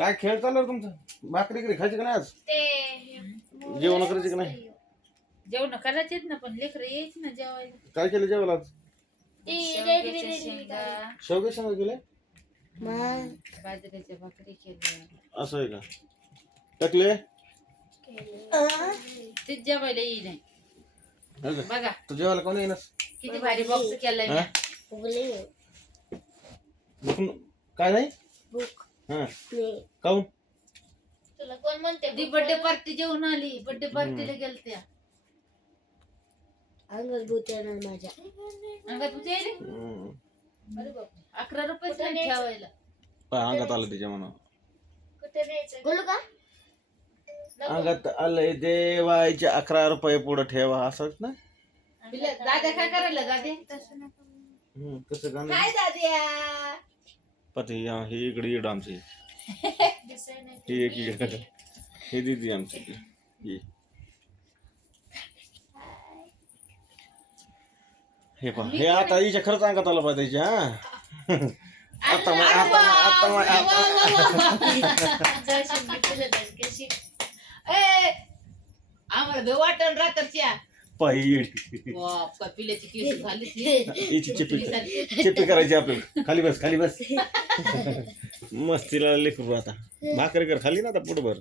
काय खेळ चालू तुमचा? भाकरी गिरी खायची का नाही आज? जेवण करायची का नाही? जेवण करायचेत ना, पण लेकर यायची ना जेवायला. काय केलं जेवायला आज? शेवग्याच्या शेंगा, शेवगे शेंगा केले? बाजरीच्या भाकरी केल्या. असं आहे का? टाकले ते जेवायला येई नाही. बघा तू जेवायला कोण येणार? किती भारी बॉक्स केलाय मी. भूक काय नाही? हा काऊन? तुला कोण म्हणते? ती बर्थडे पार्टी जेवून आली. बर्थडे पार्टीला गेलत्या. अंगात भूत येणार माझ्या. अंगात भूत यायले? अरे बाप, 11 रुपये ठेवायला. अंगात आलं त्याच्या म्हणा. कुठे न्यायचं? बोलू का? अंगात आलंय देवायचे 11 रुपये पुढे ठेवा असंच ना? दादा काय करायला? दादे कसं का काय दाद्या? पती हे इकडे येड आमचे हे एक इकडे हे दिदी आमची हे पहा हे आता हिच्या खरंच अंगात आलं पाहिजे हा. आता आम्हाला भे वाटण रात्रच्या पिल्याची केस झाली हिची चिप्पी करायची आपल्याला. खाली बस खाली बस. मस्तीला लेकरू आता भाकरी कर खाली ना आता पोटभर.